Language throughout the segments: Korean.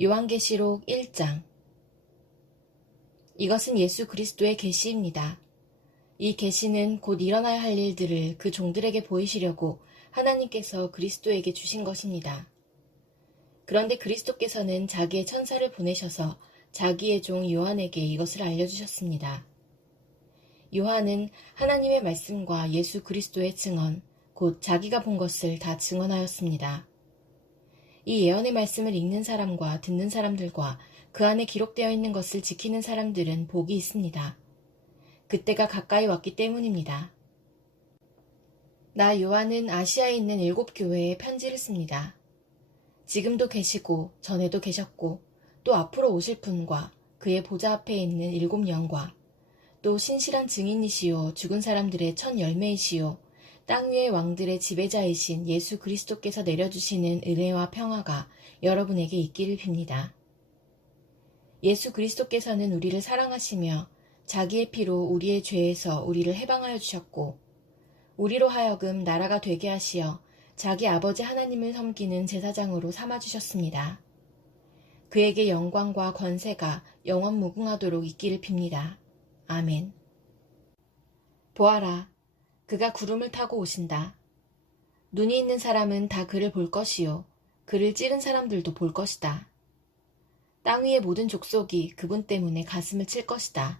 요한계시록 1장. 이것은 예수 그리스도의 계시입니다. 이 계시는 곧 일어나야 할 일들을 그 종들에게 보이시려고 하나님께서 그리스도에게 주신 것입니다. 그런데 그리스도께서는 자기의 천사를 보내셔서 자기의 종 요한에게 이것을 알려주셨습니다. 요한은 하나님의 말씀과 예수 그리스도의 증언, 곧 자기가 본 것을 다 증언하였습니다. 이 예언의 말씀을 읽는 사람과 듣는 사람들과 그 안에 기록되어 있는 것을 지키는 사람들은 복이 있습니다. 그때가 가까이 왔기 때문입니다. 나 요한은 아시아에 있는 7교회에 편지를 씁니다. 지금도 계시고 전에도 계셨고 또 앞으로 오실 분과 그의 보좌 앞에 있는 7영과 또 신실한 증인이시요 죽은 사람들의 첫 열매이시요 땅 위의 왕들의 지배자이신 예수 그리스도께서 내려주시는 은혜와 평화가 여러분에게 있기를 빕니다. 예수 그리스도께서는 우리를 사랑하시며 자기의 피로 우리의 죄에서 우리를 해방하여 주셨고 우리로 하여금 나라가 되게 하시어 자기 아버지 하나님을 섬기는 제사장으로 삼아주셨습니다. 그에게 영광과 권세가 영원 무궁하도록 있기를 빕니다. 아멘. 보아라, 그가 구름을 타고 오신다. 눈이 있는 사람은 다 그를 볼 것이요 그를 찌른 사람들도 볼 것이다. 땅 위의 모든 족속이 그분 때문에 가슴을 칠 것이다.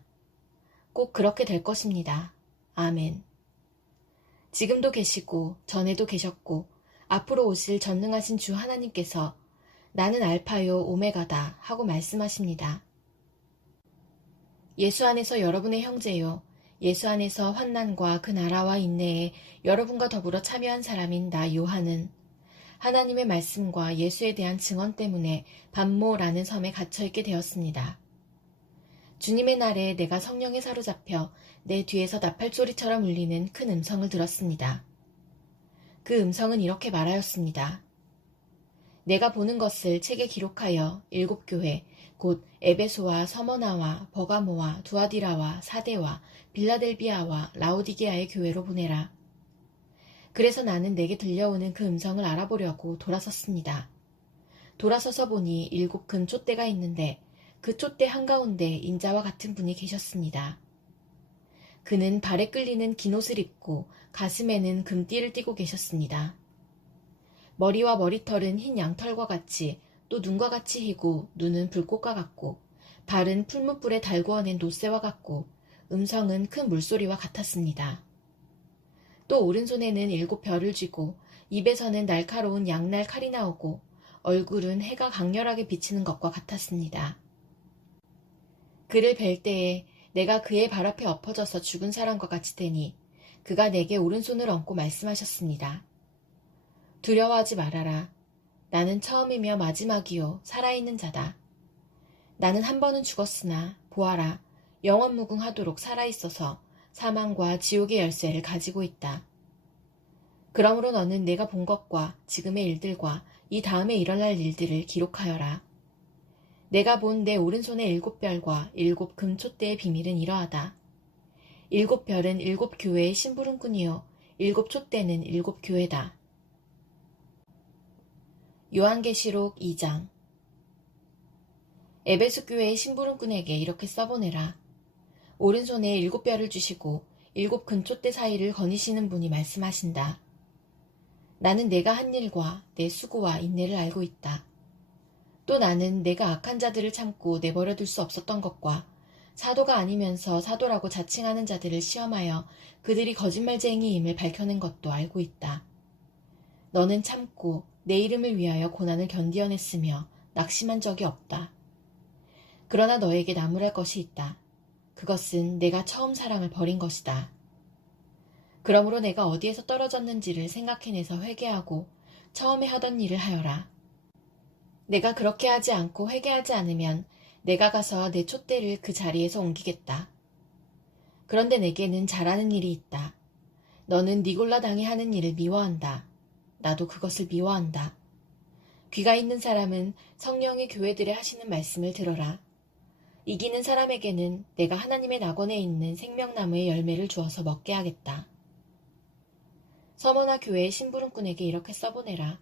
꼭 그렇게 될 것입니다. 아멘. 지금도 계시고 전에도 계셨고 앞으로 오실 전능하신 주 하나님께서 나는 알파요 오메가다 하고 말씀하십니다. 예수 안에서 여러분의 형제요 예수 안에서 환난과 그 나라와 인내에 여러분과 더불어 참여한 사람인 나 요한은 하나님의 말씀과 예수에 대한 증언 때문에 반모라는 섬에 갇혀있게 되었습니다. 주님의 날에 내가 성령에 사로잡혀 내 뒤에서 나팔소리처럼 울리는 큰 음성을 들었습니다. 그 음성은 이렇게 말하였습니다. 내가 보는 것을 책에 기록하여 7교회 곧 에베소와 서머나와 버가모와 두아디라와 사데와 빌라델비아와 라오디게아의 교회로 보내라. 그래서 나는 내게 들려오는 그 음성을 알아보려고 돌아섰습니다. 돌아서서 보니 7 큰 촛대가 있는데 그 촛대 한가운데 인자와 같은 분이 계셨습니다. 그는 발에 끌리는 긴 옷을 입고 가슴에는 금띠를 띠고 계셨습니다. 머리와 머리털은 흰 양털과 같이 또 눈과 같이 희고 눈은 불꽃과 같고 발은 풀무불에 달구어낸 놋새와 같고 음성은 큰 물소리와 같았습니다. 또 오른손에는 7 별을 쥐고 입에서는 날카로운 양날 칼이 나오고 얼굴은 해가 강렬하게 비치는 것과 같았습니다. 그를 뵐 때에 내가 그의 발 앞에 엎어져서 죽은 사람과 같이 되니 그가 내게 오른손을 얹고 말씀하셨습니다. 두려워하지 말아라. 나는 처음이며 마지막이요 살아있는 자다. 나는 한 번은 죽었으나 보아라 영원무궁하도록 살아있어서 사망과 지옥의 열쇠를 가지고 있다. 그러므로 너는 내가 본 것과 지금의 일들과 이 다음에 일어날 일들을 기록하여라. 내가 본 내 오른손의 7 별과 7 금촛대의 비밀은 이러하다. 7 별은 7 교회의 심부름꾼이요 7 촛대는 7 교회다. 요한계시록 2장. 에베소 교회의 심부름꾼에게 이렇게 써보내라. 오른손에 7 별을 주시고 7 금촛대 사이를 거니시는 분이 말씀하신다. 나는 내가 한 일과 내 수고와 인내를 알고 있다. 또 나는 내가 악한 자들을 참고 내버려둘 수 없었던 것과 사도가 아니면서 사도라고 자칭하는 자들을 시험하여 그들이 거짓말쟁이임을 밝혀낸 것도 알고 있다. 너는 참고 내 이름을 위하여 고난을 견디어냈으며 낙심한 적이 없다. 그러나 너에게 나무랄 것이 있다. 그것은 내가 처음 사랑을 버린 것이다. 그러므로 내가 어디에서 떨어졌는지를 생각해내서 회개하고 처음에 하던 일을 하여라. 내가 그렇게 하지 않고 회개하지 않으면 내가 가서 내 촛대를 그 자리에서 옮기겠다. 그런데 내게는 잘하는 일이 있다. 너는 니골라 당이 하는 일을 미워한다. 나도 그것을 미워한다. 귀가 있는 사람은 성령의 교회들에 하시는 말씀을 들어라. 이기는 사람에게는 내가 하나님의 낙원에 있는 생명나무의 열매를 주어서 먹게 하겠다. 서머나 교회의 심부름꾼에게 이렇게 써보내라.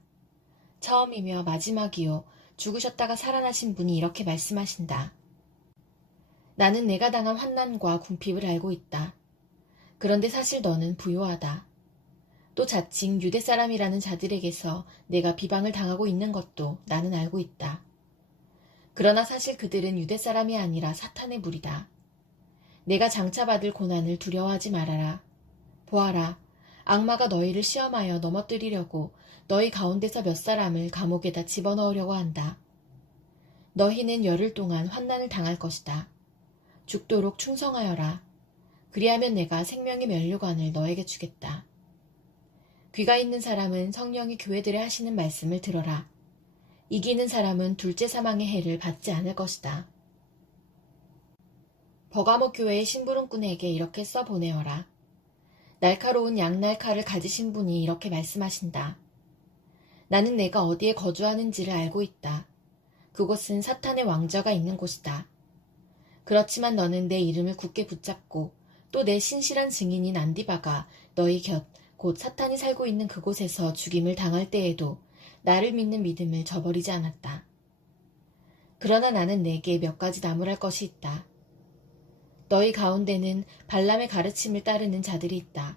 처음이며 마지막이요 죽으셨다가 살아나신 분이 이렇게 말씀하신다. 나는 내가 당한 환난과 궁핍을 알고 있다. 그런데 사실 너는 부요하다. 또 자칭 유대 사람이라는 자들에게서 내가 비방을 당하고 있는 것도 나는 알고 있다. 그러나 사실 그들은 유대 사람이 아니라 사탄의 무리다. 내가 장차 받을 고난을 두려워하지 말아라. 보아라, 악마가 너희를 시험하여 넘어뜨리려고 너희 가운데서 몇 사람을 감옥에다 집어넣으려고 한다. 너희는 열흘 동안 환난을 당할 것이다. 죽도록 충성하여라. 그리하면 내가 생명의 면류관을 너에게 주겠다. 귀가 있는 사람은 성령이 교회들에 하시는 말씀을 들어라. 이기는 사람은 둘째 사망의 해를 받지 않을 것이다. 버가모 교회의 심부름꾼에게 이렇게 써보내어라. 날카로운 양날칼을 가지신 분이 이렇게 말씀하신다. 나는 내가 어디에 거주하는지를 알고 있다. 그곳은 사탄의 왕좌가 있는 곳이다. 그렇지만 너는 내 이름을 굳게 붙잡고 또 내 신실한 증인인 안디바가 너희 곁, 곧 사탄이 살고 있는 그곳에서 죽임을 당할 때에도 나를 믿는 믿음을 저버리지 않았다. 그러나 나는 내게 몇 가지 나무랄 것이 있다. 너희 가운데는 발람의 가르침을 따르는 자들이 있다.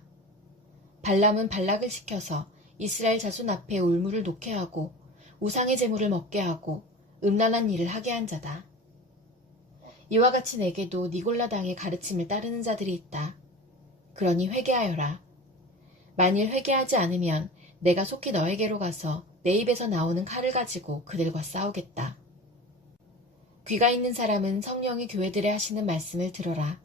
발람은 발락을 시켜서 이스라엘 자손 앞에 울무를 놓게 하고 우상의 제물을 먹게 하고 음란한 일을 하게 한 자다. 이와 같이 내게도 니골라 당의 가르침을 따르는 자들이 있다. 그러니 회개하여라. 만일 회개하지 않으면 내가 속히 너에게로 가서 내 입에서 나오는 칼을 가지고 그들과 싸우겠다. 귀가 있는 사람은 성령이 교회들에 하시는 말씀을 들어라.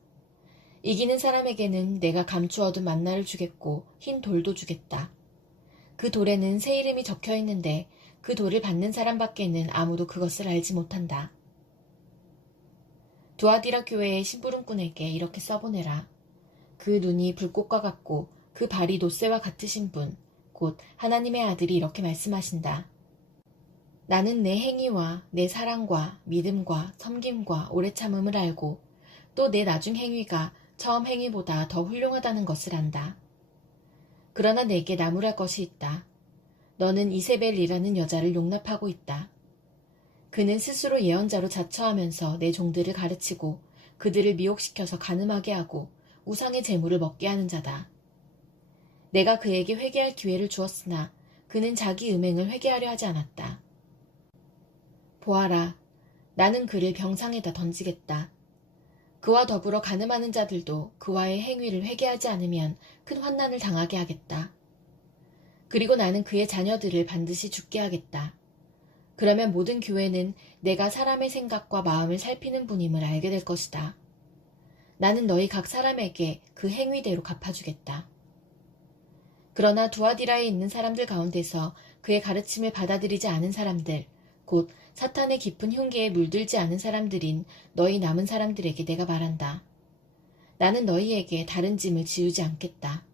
이기는 사람에게는 내가 감추어둔 만나를 주겠고 흰 돌도 주겠다. 그 돌에는 새 이름이 적혀 있는데 그 돌을 받는 사람밖에는 아무도 그것을 알지 못한다. 두아디라 교회의 심부름꾼에게 이렇게 써보내라. 그 눈이 불꽃과 같고 그 발이 놋새와 같으신 분, 곧 하나님의 아들이 이렇게 말씀하신다. 나는 내 행위와 내 사랑과 믿음과 섬김과 오래 참음을 알고 또 내 나중 행위가 처음 행위보다 더 훌륭하다는 것을 안다. 그러나 내게 나무랄 것이 있다. 너는 이세벨이라는 여자를 용납하고 있다. 그는 스스로 예언자로 자처하면서 내 종들을 가르치고 그들을 미혹시켜서 간음하게 하고 우상의 재물을 먹게 하는 자다. 내가 그에게 회개할 기회를 주었으나 그는 자기 음행을 회개하려 하지 않았다. 보아라, 나는 그를 병상에다 던지겠다. 그와 더불어 간음하는 자들도 그와의 행위를 회개하지 않으면 큰 환난을 당하게 하겠다. 그리고 나는 그의 자녀들을 반드시 죽게 하겠다. 그러면 모든 교회는 내가 사람의 생각과 마음을 살피는 분임을 알게 될 것이다. 나는 너희 각 사람에게 그 행위대로 갚아주겠다. 그러나 두아디라에 있는 사람들 가운데서 그의 가르침을 받아들이지 않은 사람들, 곧 사탄의 깊은 흉계에 물들지 않은 사람들인 너희 남은 사람들에게 내가 말한다. 나는 너희에게 다른 짐을 지우지 않겠다.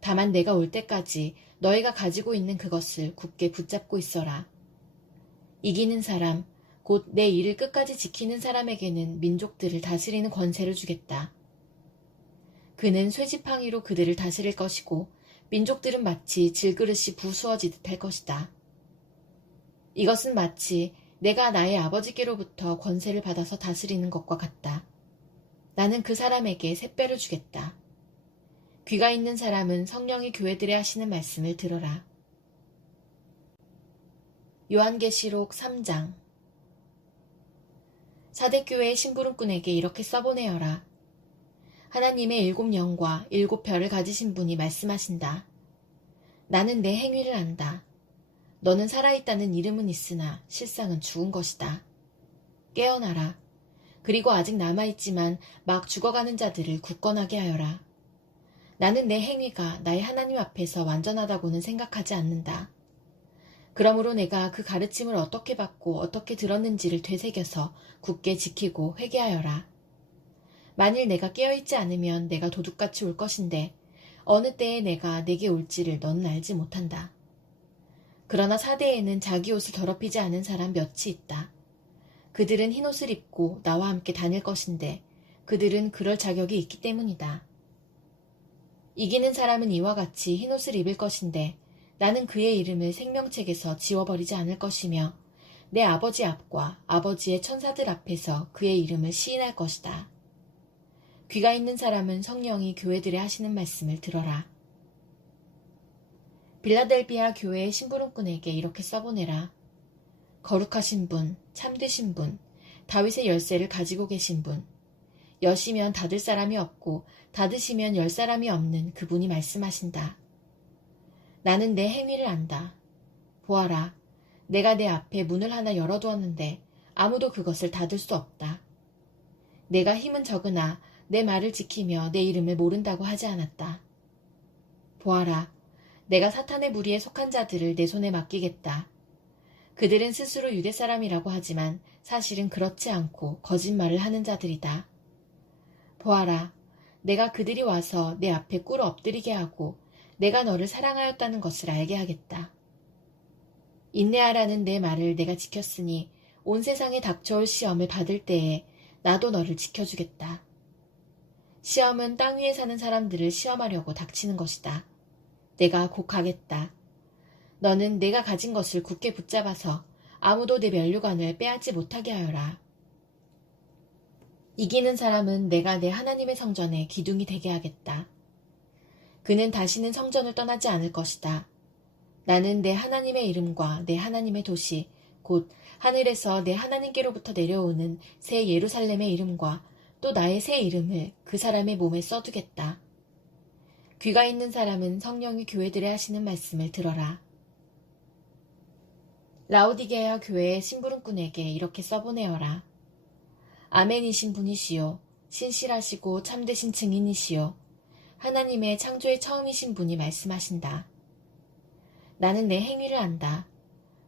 다만 내가 올 때까지 너희가 가지고 있는 그것을 굳게 붙잡고 있어라. 이기는 사람, 곧 내 일을 끝까지 지키는 사람에게는 민족들을 다스리는 권세를 주겠다. 그는 쇠지팡이로 그들을 다스릴 것이고 민족들은 마치 질그릇이 부수어지듯 할 것이다. 이것은 마치 내가 나의 아버지께로부터 권세를 받아서 다스리는 것과 같다. 나는 그 사람에게 샛별을 주겠다. 귀가 있는 사람은 성령이 교회들에 하시는 말씀을 들어라. 요한계시록 3장. 사대교회의 심부름꾼에게 이렇게 써보내어라. 하나님의 7영과 7별을 가지신 분이 말씀하신다. 나는 내 행위를 안다. 너는 살아있다는 이름은 있으나 실상은 죽은 것이다. 깨어나라. 그리고 아직 남아있지만 막 죽어가는 자들을 굳건하게 하여라. 나는 내 행위가 나의 하나님 앞에서 완전하다고는 생각하지 않는다. 그러므로 내가 그 가르침을 어떻게 받고 어떻게 들었는지를 되새겨서 굳게 지키고 회개하여라. 만일 내가 깨어있지 않으면 내가 도둑같이 올 것인데 어느 때에 내가 내게 올지를 너는 알지 못한다. 그러나 사대에는 자기 옷을 더럽히지 않은 사람 몇이 있다. 그들은 흰옷을 입고 나와 함께 다닐 것인데 그들은 그럴 자격이 있기 때문이다. 이기는 사람은 이와 같이 흰옷을 입을 것인데 나는 그의 이름을 생명책에서 지워버리지 않을 것이며 내 아버지 앞과 아버지의 천사들 앞에서 그의 이름을 시인할 것이다. 귀가 있는 사람은 성령이 교회들에 하시는 말씀을 들어라. 빌라델비아 교회의 심부름꾼에게 이렇게 써보내라. 거룩하신 분, 참되신 분, 다윗의 열쇠를 가지고 계신 분, 여시면 닫을 사람이 없고 닫으시면 열 사람이 없는 그분이 말씀하신다. 나는 내 행위를 안다. 보아라, 내가 내 앞에 문을 하나 열어두었는데 아무도 그것을 닫을 수 없다. 내가 힘은 적으나 내 말을 지키며 내 이름을 모른다고 하지 않았다. 보아라, 내가 사탄의 무리에 속한 자들을 내 손에 맡기겠다. 그들은 스스로 유대 사람이라고 하지만 사실은 그렇지 않고 거짓말을 하는 자들이다. 보아라, 내가 그들이 와서 내 앞에 꿇어 엎드리게 하고 내가 너를 사랑하였다는 것을 알게 하겠다. 인내하라는 내 말을 내가 지켰으니 온 세상에 닥쳐올 시험을 받을 때에 나도 너를 지켜주겠다. 시험은 땅 위에 사는 사람들을 시험하려고 닥치는 것이다. 내가 곧 가겠다. 너는 내가 가진 것을 굳게 붙잡아서 아무도 내 면류관을 빼앗지 못하게 하여라. 이기는 사람은 내가 내 하나님의 성전에 기둥이 되게 하겠다. 그는 다시는 성전을 떠나지 않을 것이다. 나는 내 하나님의 이름과 내 하나님의 도시, 곧 하늘에서 내 하나님께로부터 내려오는 새 예루살렘의 이름과 또 나의 새 이름을 그 사람의 몸에 써두겠다. 귀가 있는 사람은 성령이 교회들에 하시는 말씀을 들어라. 라오디게아 교회의 심부름꾼에게 이렇게 써보내어라. 아멘이신 분이시요, 신실하시고 참되신 증인이시요, 하나님의 창조의 처음이신 분이 말씀하신다. 나는 내 행위를 안다.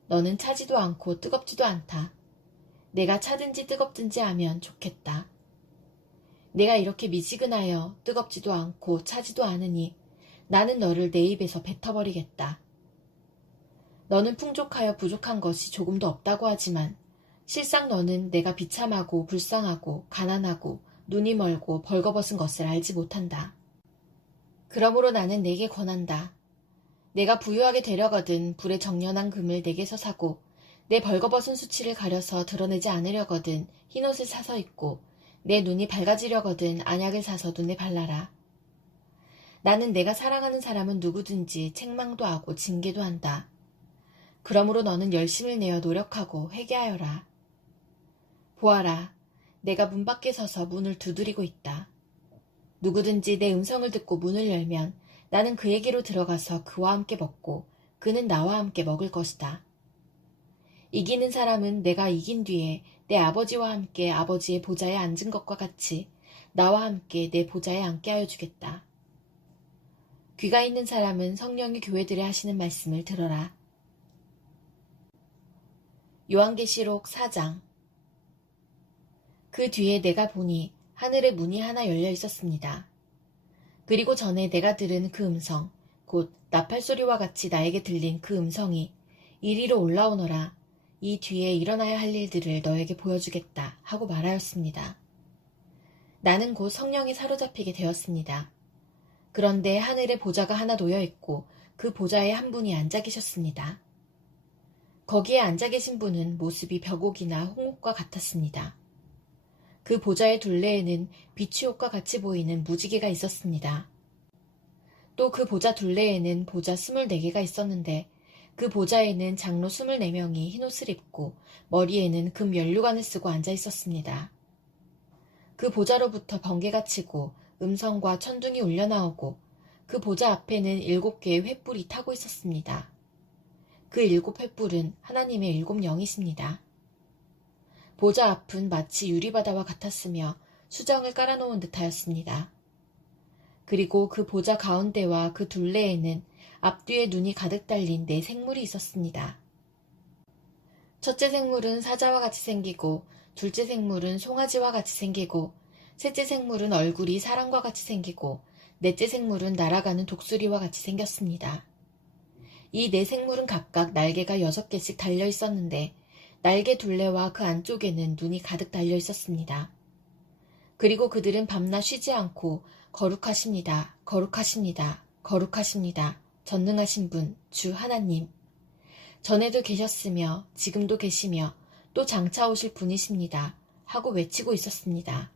너는 차지도 않고 뜨겁지도 않다. 내가 차든지 뜨겁든지 하면 좋겠다. 내가 이렇게 미지근하여 뜨겁지도 않고 차지도 않으니 나는 너를 내 입에서 뱉어버리겠다. 너는 풍족하여 부족한 것이 조금도 없다고 하지만 실상 너는 내가 비참하고 불쌍하고 가난하고 눈이 멀고 벌거벗은 것을 알지 못한다. 그러므로 나는 내게 권한다. 내가 부유하게 되려거든 불에 정련한 금을 내게서 사고 내 벌거벗은 수치를 가려서 드러내지 않으려거든 흰옷을 사서 입고 내 눈이 밝아지려거든 안약을 사서 눈에 발라라. 나는 내가 사랑하는 사람은 누구든지 책망도 하고 징계도 한다. 그러므로 너는 열심을 내어 노력하고 회개하여라. 보아라, 내가 문 밖에 서서 문을 두드리고 있다. 누구든지 내 음성을 듣고 문을 열면 나는 그에게로 들어가서 그와 함께 먹고 그는 나와 함께 먹을 것이다. 이기는 사람은 내가 이긴 뒤에 내 아버지와 함께 아버지의 보좌에 앉은 것과 같이 나와 함께 내 보좌에 앉게 하여 주겠다. 귀가 있는 사람은 성령이 교회들에 하시는 말씀을 들어라. 요한계시록 4장. 그 뒤에 내가 보니 하늘의 문이 하나 열려 있었습니다. 그리고 전에 내가 들은 그 음성, 곧 나팔소리와 같이 나에게 들린 그 음성이 이리로 올라오너라. 이 뒤에 일어나야 할 일들을 너에게 보여주겠다 하고 말하였습니다. 나는 곧 성령에 사로잡히게 되었습니다. 그런데 하늘에 보좌가 하나 놓여 있고 그 보좌에 한 분이 앉아 계셨습니다. 거기에 앉아 계신 분은 모습이 벽옥이나 홍옥과 같았습니다. 그 보좌의 둘레에는 비취옥과 같이 보이는 무지개가 있었습니다. 또 그 보좌 둘레에는 보좌 24개가 있었는데 그 보좌에는 장로 24명이 흰옷을 입고 머리에는 금 면류관을 쓰고 앉아 있었습니다. 그 보좌로부터 번개가 치고 음성과 천둥이 울려나오고 그 보좌 앞에는 7개의 횃불이 타고 있었습니다. 그 7횃불은 하나님의 7영이십니다. 보좌 앞은 마치 유리바다와 같았으며 수정을 깔아놓은 듯하였습니다. 그리고 그 보좌 가운데와 그 둘레에는 앞뒤에 눈이 가득 달린 4생물이 있었습니다. 첫째 생물은 사자와 같이 생기고 둘째 생물은 송아지와 같이 생기고 셋째 생물은 얼굴이 사람과 같이 생기고 넷째 생물은 날아가는 독수리와 같이 생겼습니다. 이 4생물은 각각 날개가 6개씩 달려 있었는데 날개 둘레와 그 안쪽에는 눈이 가득 달려 있었습니다. 그리고 그들은 밤낮 쉬지 않고 거룩하십니다. 거룩하십니다. 거룩하십니다. 전능하신 분, 주 하나님. 전에도 계셨으며 지금도 계시며 또 장차 오실 분이십니다. 하고 외치고 있었습니다.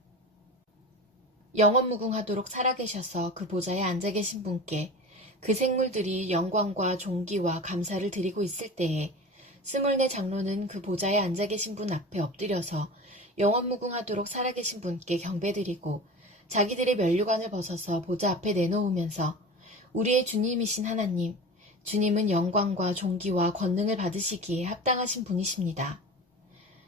영원무궁하도록 살아계셔서 그 보좌에 앉아 계신 분께 그 생물들이 영광과 존귀와 감사를 드리고 있을 때에 24 장로는 그 보좌에 앉아 계신 분 앞에 엎드려서 영원무궁하도록 살아계신 분께 경배드리고 자기들의 면류관을 벗어서 보좌 앞에 내놓으면서 우리의 주님이신 하나님, 주님은 영광과 존귀와 권능을 받으시기에 합당하신 분이십니다.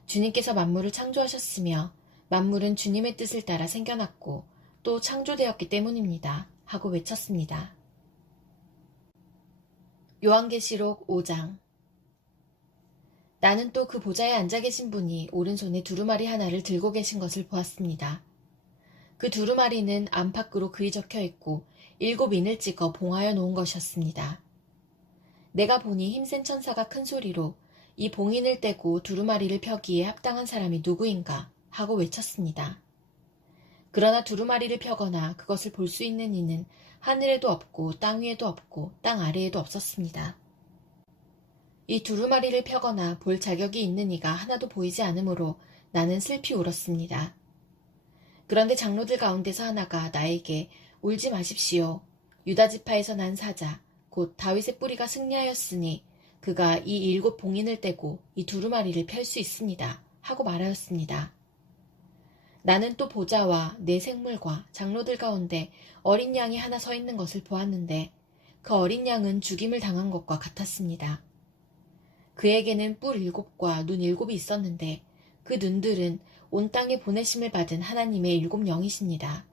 주님께서 만물을 창조하셨으며 만물은 주님의 뜻을 따라 생겨났고 또 창조되었기 때문입니다. 하고 외쳤습니다. 요한계시록 5장. 나는 또 그 보좌에 앉아 계신 분이 오른손에 두루마리 하나를 들고 계신 것을 보았습니다. 그 두루마리는 안팎으로 글이 적혀 있고 7인을 찍어 봉하여 놓은 것이었습니다. 내가 보니 힘센 천사가 큰 소리로 이 봉인을 떼고 두루마리를 펴기에 합당한 사람이 누구인가 하고 외쳤습니다. 그러나 두루마리를 펴거나 그것을 볼 수 있는 이는 하늘에도 없고 땅 위에도 없고 땅 아래에도 없었습니다. 이 두루마리를 펴거나 볼 자격이 있는 이가 하나도 보이지 않으므로 나는 슬피 울었습니다. 그런데 장로들 가운데서 하나가 나에게 울지 마십시오. 유다 지파에서 난 사자 곧 다윗의 뿌리가 승리하였으니 그가 이 7 봉인을 떼고 이 두루마리를 펼 수 있습니다. 하고 말하였습니다. 나는 또 보좌와 네 생물과 장로들 가운데 어린 양이 하나 서 있는 것을 보았는데 그 어린 양은 죽임을 당한 것과 같았습니다. 그에게는 뿔 7과 눈 7이 있었는데 그 눈들은 온 땅에 보내심을 받은 하나님의 7 영이십니다.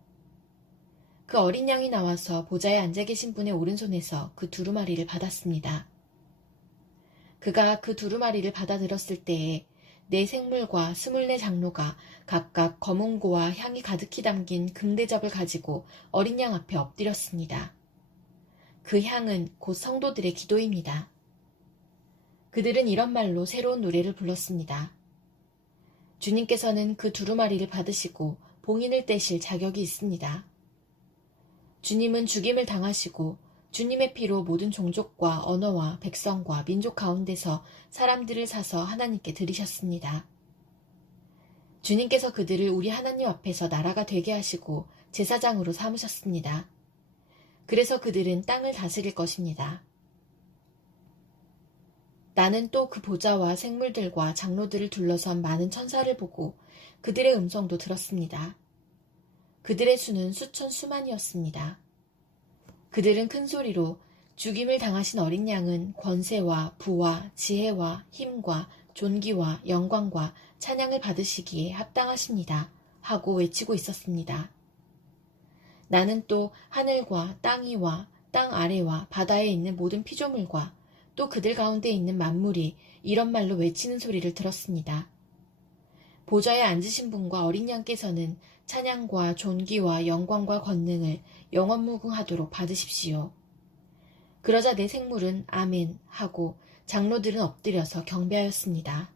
그 어린 양이 나와서 보좌에 앉아 계신 분의 오른손에서 그 두루마리를 받았습니다. 그가 그 두루마리를 받아들었을 때에 네 생물과 24 장로가 각각 검은고와 향이 가득히 담긴 금대접을 가지고 어린 양 앞에 엎드렸습니다. 그 향은 곧 성도들의 기도입니다. 그들은 이런 말로 새로운 노래를 불렀습니다. 주님께서는 그 두루마리를 받으시고 봉인을 떼실 자격이 있습니다. 주님은 죽임을 당하시고 주님의 피로 모든 종족과 언어와 백성과 민족 가운데서 사람들을 사서 하나님께 드리셨습니다. 주님께서 그들을 우리 하나님 앞에서 나라가 되게 하시고 제사장으로 삼으셨습니다. 그래서 그들은 땅을 다스릴 것입니다. 나는 또 그 보좌와 생물들과 장로들을 둘러선 많은 천사를 보고 그들의 음성도 들었습니다. 그들의 수는 수천 수만이었습니다. 그들은 큰 소리로 죽임을 당하신 어린 양은 권세와 부와 지혜와 힘과 존귀와 영광과 찬양을 받으시기에 합당하십니다. 하고 외치고 있었습니다. 나는 또 하늘과 땅 위와 땅 아래와 바다에 있는 모든 피조물과 또 그들 가운데 있는 만물이 이런 말로 외치는 소리를 들었습니다. 보좌에 앉으신 분과 어린 양께서는 찬양과 존귀와 영광과 권능을 영원무궁하도록 받으십시오. 그러자 네 생물은 아멘 하고 장로들은 엎드려서 경배하였습니다.